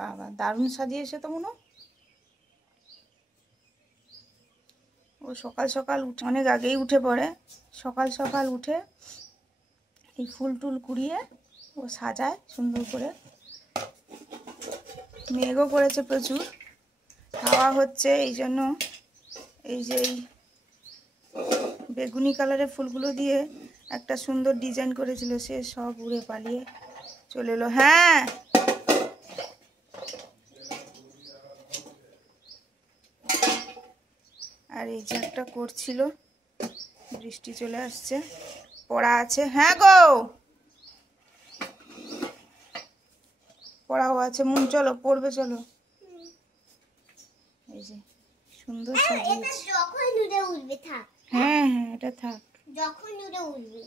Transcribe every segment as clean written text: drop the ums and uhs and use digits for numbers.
বাবা দারুণ সাজিয়েছে তো মনে। ও সকাল সকাল উঠে, অনেক আগেই উঠে পড়ে। সকাল সকাল উঠে এই ফুল টুল কুড়িয়ে ও সাজায় সুন্দর করে। মেঘও করেছে প্রচুর, হাওয়া হচ্ছে, এই জন্য এই যে এই বেগুনি কালারের ফুলগুলো দিয়ে একটা সুন্দর ডিজাইন করেছিল, সে সব উড়ে পালিয়ে চলে এলো। হ্যাঁ আর এই যে একটা করছিল, বৃষ্টি চলে আসছে, পড়া আছে। হ্যাঁ গো পড়াও আছে, মন চলো পড়বে চলো। এই যে সুন্দর সাজিয়েছে। হ্যাঁ হ্যাঁ এটা থাক, যখন উড়ে উঠবে।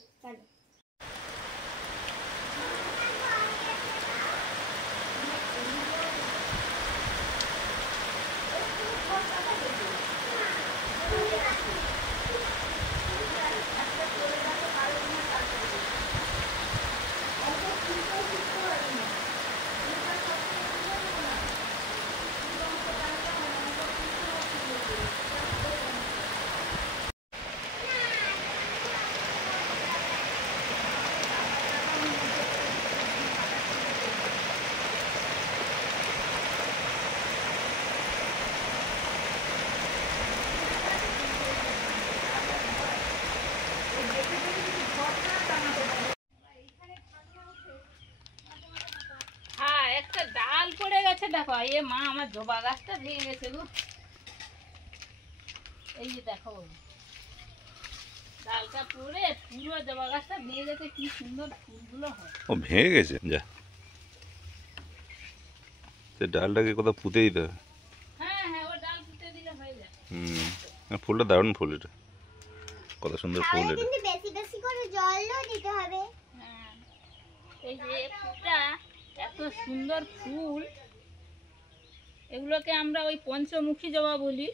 দেখো এ মা আমার জবা গাছটা ভেঙে গেছে গো। এই যে দেখো ডালটা পড়ে পুরো জবা গাছটা ভেঙে গেছে, কি সুন্দর ফুলগুলো হয়। ও ভেঙে গেছে, যা সে ডালটাকে কোথাও পুঁতে দিতে হবে। হ্যাঁ হ্যাঁ ও ডাল পুঁতে দিলে হয়ে যায়। ফুলটা দারুণ ফুল, এটা কত সুন্দর ফুল। এটা কিন্তু বেশি বেশি করে জলও দিতে হবে। হ্যাঁ এই যে ফুলটা এত সুন্দর ফুল, এগুলোকে আমরা ওই পঞ্চমুখী জবা বলি।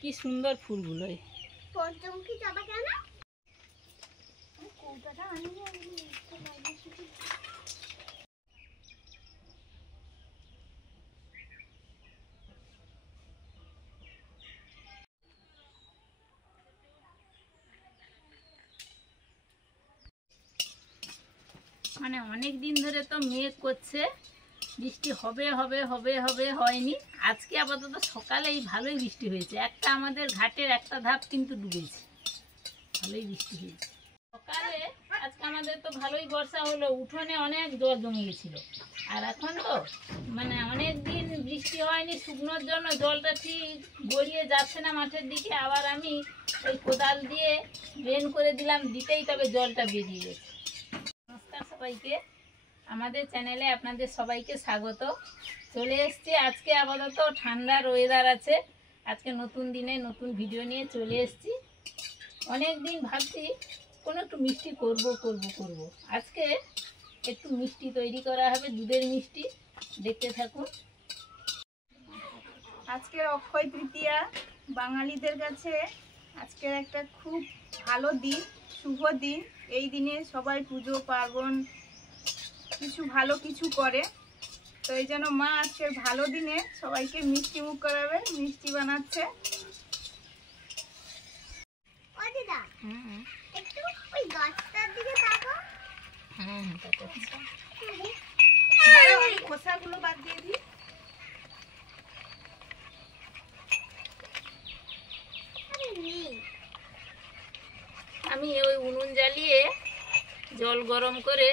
কি সুন্দর ফুলগুলো। পঞ্চমুখী জবা কেন? মানে অনেক দিন ধরে তো মেঘ করছে, বৃষ্টি হবে হবে হবে হবে, হয়নি। আজকে আপাতত সকালেই ভালোই বৃষ্টি হয়েছে, একটা আমাদের ঘাটের একটা ধাপ কিন্তু ডুবেছে, ভালোই বৃষ্টি হয়েছে সকালে। আজকে আমাদের তো ভালোই বর্ষা হলো, উঠোনে অনেক জল জমে গেছিল। আর এখন তো মানে অনেক দিন বৃষ্টি হয়নি, শুকনোর জন্য জলটা ঠিক গড়িয়ে যাচ্ছে না মাঠের দিকে। আবার আমি ওই কোদাল দিয়ে ড্রেন করে দিলাম, দিতেই তবে জলটা বেরিয়ে গেছে। নমস্কার সবাইকে, আমাদের চ্যানেলে আপনাদের সবাইকে স্বাগত। চলে এসছি আজকে, আপাতত ঠান্ডার ওয়েদার আছে, আজকে নতুন দিনে নতুন ভিডিও নিয়ে চলে এসছি। অনেক দিন ভাবছি কোনো একটু মিষ্টি করব। আজকে একটু মিষ্টি তৈরি করা হবে, দুধের মিষ্টি, দেখতে থাকুন। আজকের অক্ষয় তৃতীয়া বাঙালিদের কাছে আজকের একটা খুব ভালো দিন, শুভ দিন। এই দিনে সবাই পুজো পার্বণ কিছু ভালো কিছু করে, তো এই জন্য মা আজকের ভালো দিনে সবাইকে মিষ্টি মুখ করাবে, মিষ্টি বানাচ্ছে। ও দিদা একটু ওই গাছটার দিকে তাকাও। হ্যাঁ তাকাচ্ছি। ওই খোসাগুলো বাদ দিয়ে দিই। আমি ওই উনুন জ্বালিয়ে জল গরম করে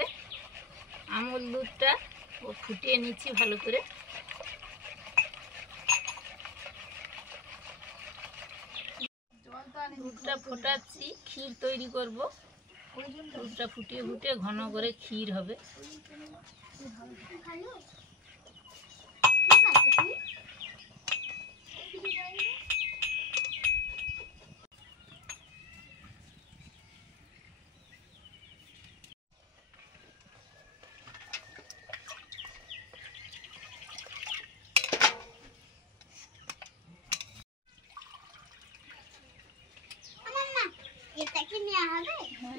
আমুল দুধটা ও ফুটিয়ে নিচ্ছি ভালো করে। দুধটা ফোটাচ্ছি, ক্ষীর তৈরি করব। দুধটা ফুটিয়ে ফুটিয়ে ঘন করে ক্ষীর হবে।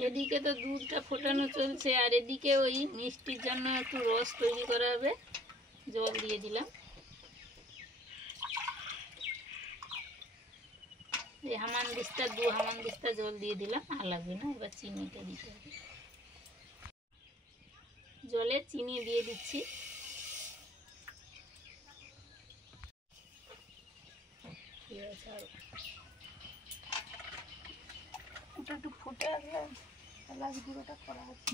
এদিকে তো দুধটা ফোটানো চলছে, আর এদিকে ওই মিষ্টির জন্য একটু রস তৈরি করা হবে। জল দিয়ে দিলাম। এই হামান দিস্তা 2 হামান দিস্তা জল দিয়ে দিলাম, আর লাগবে না। এবার চিনিটা দিতে হবে। জলে চিনি দিয়ে দিচ্ছি। ওটা একটু ফুটে আসলে এলাচ গুঁড়োটা করা আছে।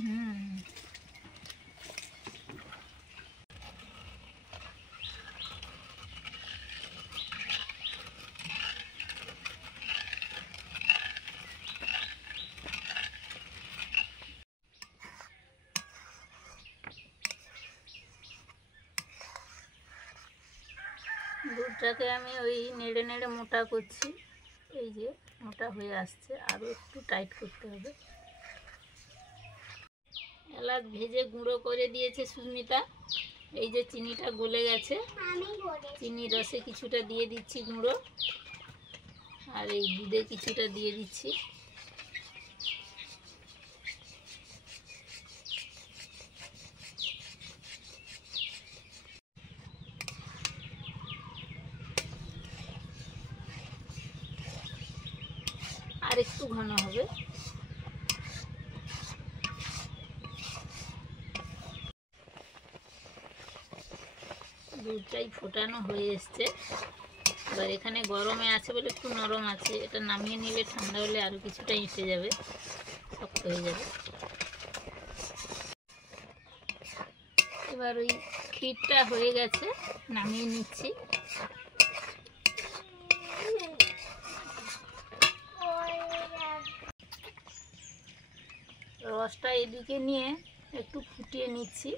দুধটাকে আমি ওই নেড়ে নেড়ে মোটা করছি। এই যে মোটা হয়ে আসছে, আরও একটু টাইট করতে হবে। এলাচ ভেজে গুঁড়ো করে দিয়েছে সুস্মিতা। এই যে চিনিটা গলে গেছে, আমি বলে চিনি রসে কিছুটা দিয়ে দিচ্ছি গুঁড়ো, আর এই দুধে কিছুটা দিয়ে দিচ্ছি। আর একটু ঘন হবে। দুধটাই ফোটানো হয়ে এসছে। এবার এখানে গরমে আছে বলে একটু নরম আছে, এটা নামিয়ে নিলে ঠান্ডা হলে আরও কিছুটা এঁটে যাবে, শক্ত হয়ে যাবে। এবার ওই ক্ষীরটা হয়ে গেছে, নামিয়ে নিচ্ছি। রসটা এদিকে নিয়ে একটু ফুটিয়ে নিচ্ছি।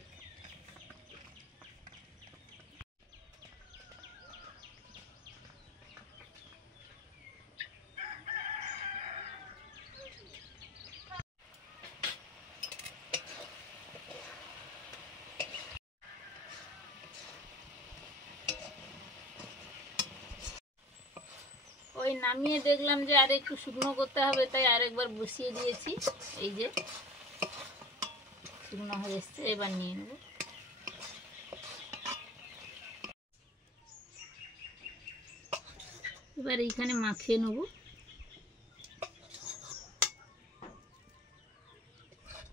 ওই নামিয়ে দেখলাম যে আর একটু শুকনো করতে হবে, তাই আরেকবার বসিয়ে দিয়েছি। এই যে শুকনো হয়ে এসছে, এবার নিয়ে নেব। এবার এইখানে মাখিয়ে নেব।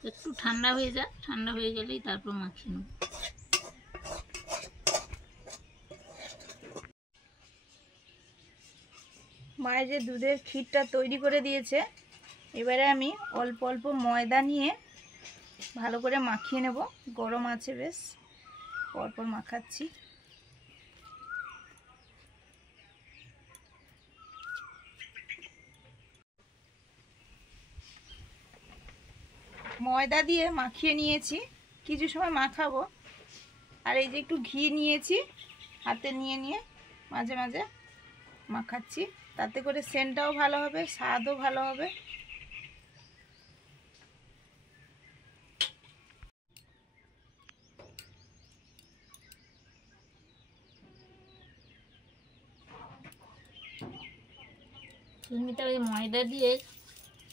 একটু ঠান্ডা হয়ে যায়, ঠান্ডা হয়ে গেলেই তারপর মাখিয়ে নেব। মায়ের যে দুধের ক্ষীরটা তৈরি করে দিয়েছে, এবারে আমি অল্প অল্প ময়দা নিয়ে ভালো করে মাখিয়ে নেব। গরম আছে বেশ, পরপর মাখাচ্ছি। ময়দা দিয়ে মাখিয়ে নিয়েছি, কিছু সময় মাখাবো। আর এই যে একটু ঘি নিয়েছি, হাতে নিয়ে নিয়ে মাঝে মাঝে মাখাচ্ছি, তাতে করে সেন্টটাও ভালো হবে, স্বাদও ভালো হবে। সুস্মিতা ওই ময়দা দিয়ে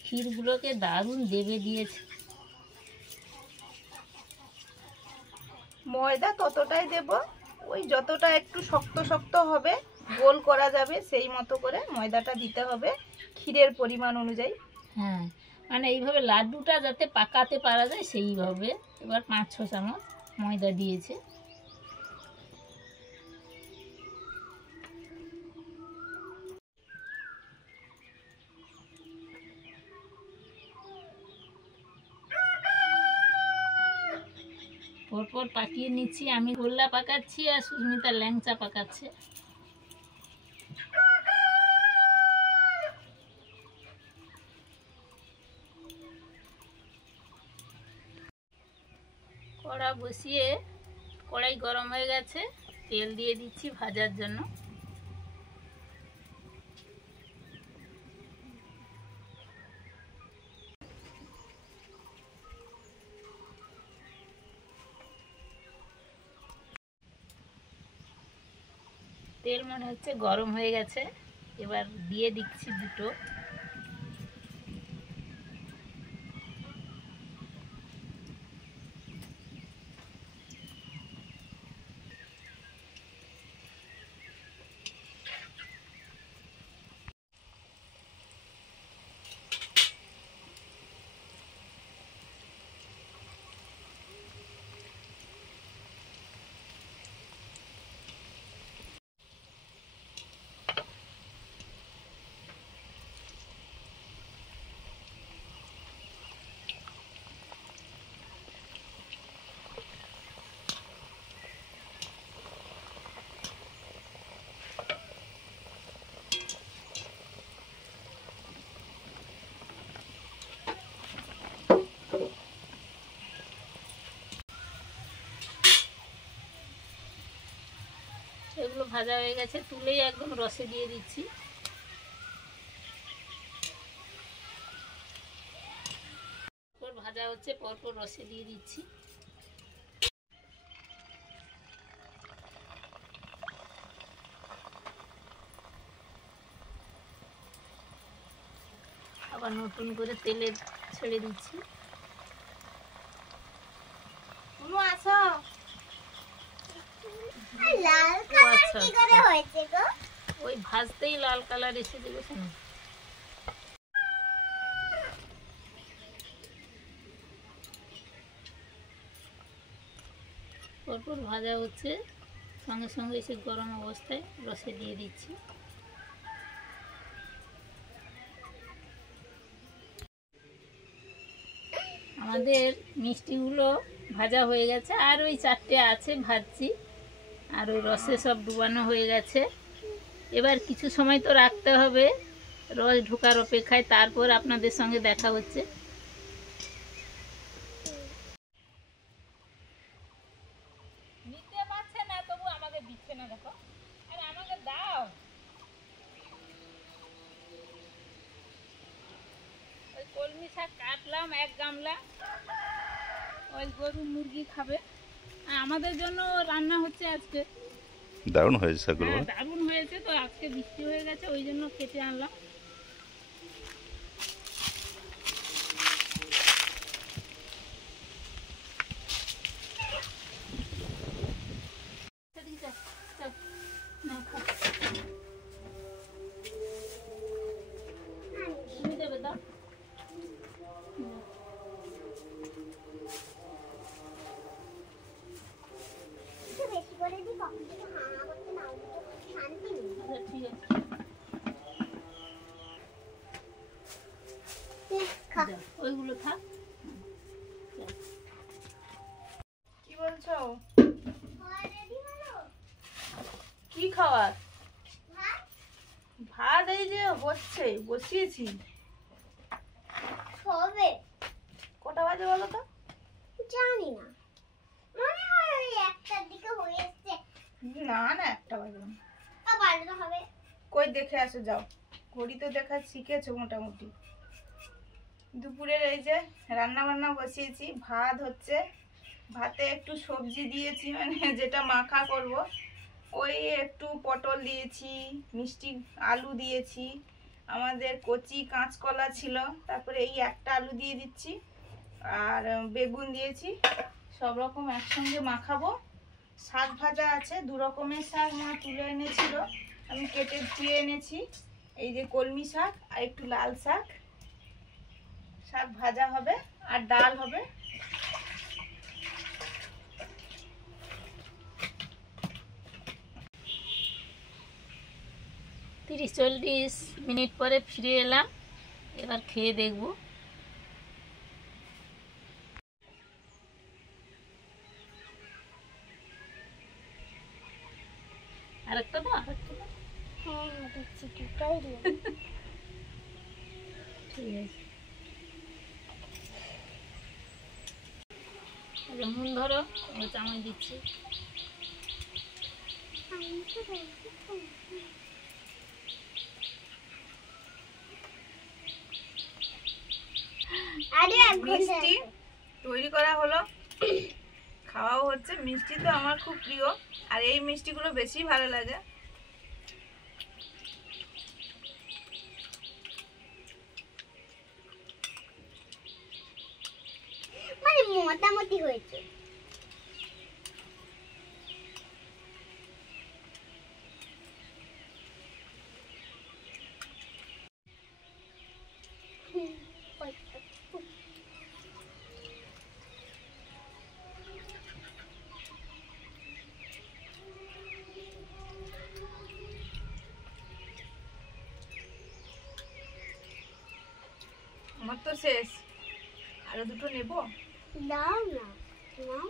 ক্ষীরগুলোকে দারুণ দেবে দিয়েছে। ময়দা ততটাই দেব, ওই যতটা একটু শক্ত শক্ত হবে, গোল করা যাবে সেই মতো করে ময়দাটা দিতে হবে, ক্ষীরের পরিমাণ অনুযায়ী। হ্যাঁ, মানে এইভাবে লাড্ডুটা যাতে পাকাতে পারা যায় সেইভাবে। এবার 5-6 চামচ ময়দা দিয়েছে। পরপর পাকিয়ে নিচ্ছি। আমি গোল্লা পাকাচ্ছি আর সুস্মিতা ল্যাংচা পাকাচ্ছে। কড়া বসিয়ে, কড়াই গরম হয়ে গেছে, তেল দিয়ে দিচ্ছি ভাজার জন্য। তেল মনে হচ্ছে গরম হয়ে গেছে, এবার দিয়ে দিচ্ছি দুটো। পরপরগুলো ভাজা হয়ে গেছে, তুলেই একদম রসে দিয়ে দিচ্ছি। পরপর ভাজা হচ্ছে, পরপর রসে দিয়ে দিচ্ছি। আবার নতুন করে তেলে ছেড়ে দিচ্ছি। কোনো আসো। আর লাল কালার আচ্ছা, কি করে আচ্ছা। হয়েছে গো? ওই ভাজতেই লাল কালার এসে দেবে না। পরপর ভাজা হচ্ছে, সঙ্গে সঙ্গে এসে গরম অবস্থায় রসে দিয়ে দিচ্ছি। আমাদের মিষ্টিগুলো ভাজা হয়ে গেছে, আর ওই 4টে আছে ভাজছি, আর ওই রসে সব ডুবানো হয়ে গেছে। এবার কিছু সময় তো রাখতে হবে রস ঢোকার অপেক্ষায়, তারপর আপনাদের সঙ্গে দেখা হচ্ছে। নিতে পারছে না, তবু আমাকে দিচ্ছে না, দেখো। আরে আমাকে দাও। ওই কলমি শাক কাটলাম 1 গামলা, ওই গরু মুরগি খাবে, আর আমাদের জন্য রান্না হচ্ছে আজকে। দারুণ হয়েছে শাকগুলো। হ্যাঁ, দারুণ হয়েছে তো, আজকে বৃষ্টি হয়ে গেছে ওই জন্য কেটে আনলাম। তুমি দেবে দাও। একটু বেশি করে দিই, কখন থেকে হাঁ করতে না উঠে শান্তি নেই। আচ্ছা ঠিক আছে, খা। দাও, ওইগুলো থাক। কি বলছো? খাওয়া ready হলো? কি খাওয়ার? ভাত? ভাত এই যে হচ্ছে, বসিয়েছি। হবে? কটা বাজে বলো তো? জানি না, মনে হয় ওই 1টার দিকে হয়ে এসছে। না না, 1টা বাজে না। তা 12টা হবে। কই দেখে আসো যাও, ঘড়ি তো দেখা শিখেছো মোটামুটি। দুপুরের এই যে রান্না বান্না বসিয়েছি, ভাত হচ্ছে, ভাতে একটু সবজি দিয়েছি, মানে যেটা মাখা করব। ওই একটু পটল দিয়েছি, মিষ্টি আলু দিয়েছি, আমাদের কচি কাঁচকলা ছিল, তারপরে এই একটা আলু দিয়ে দিচ্ছি, আর বেগুন দিয়েছি, সব রকম একসঙ্গে মাখাবো। শাক ভাজা আছে, 2 রকমের শাক মা তুলে এনেছিল, আমি কেটে ধুয়ে এনেছি। এই যে কলমি শাক আর একটু লাল শাক, শাক ভাজা হবে আর ডাল হবে। 30-40 মিনিট পরে ফিরে এলাম, এবার খেয়ে দেখব। আরেকটা দাও, আরেকটা দাও। হ্যাঁ হ্যাঁ, দিচ্ছি, দুটোই দিও। ঠিক আছে, নুন ধরো, চামচ দিচ্ছি। আরে 1 ঘন্টা মিষ্টি তৈরি করা হলো, খাওয়াও হচ্ছে। মিষ্টি তো আমার খুব প্রিয়, আর এই মিষ্টিগুলো বেশি ভালো লাগে। মানে মোটামুটি হয়েছে। আমার তো শেষ, আরো 2টো নেবো। দাও না, নাও।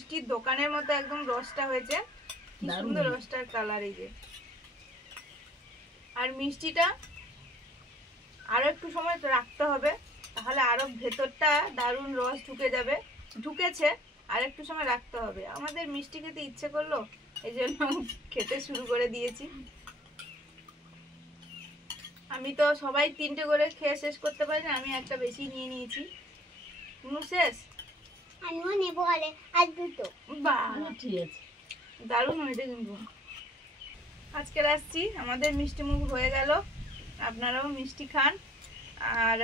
মিষ্টির দোকানের মতো একদম রসটা হয়েছে, কি দারুণ সুন্দর হয়েছে। রসটার কালার এই যে। আর মিষ্টিটা আরো একটু সময় রাখতে হবে, তাহলে আরো ভেতরটা দারুণ রস ঢুকে যাবে। ঢুকেছে, আর একটু সময় রাখতে হবে। আমাদের মিষ্টি খেতে ইচ্ছে করলো, এই জন্য খেতে শুরু করে দিয়েছি। আমি তো সবাই 3টে করে খেয়ে শেষ করতে পারি না, আমি একটা বেশি নিয়ে নিয়েছি। শেষ আমিও নেবো আর দুটো। বাহ, ঠিক আছে। দারুণ হয়েছে কিন্তু। আজকে আসছি, আমাদের মিষ্টি মুখ হয়ে গেল, আপনারাও মিষ্টি খান। আর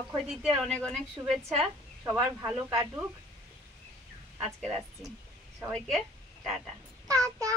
অক্ষয় তৃতীয়ার অনেক অনেক শুভেচ্ছা, সবার ভালো কাটুক। আজকে আসছি, সবাইকে টাটা। টাটা।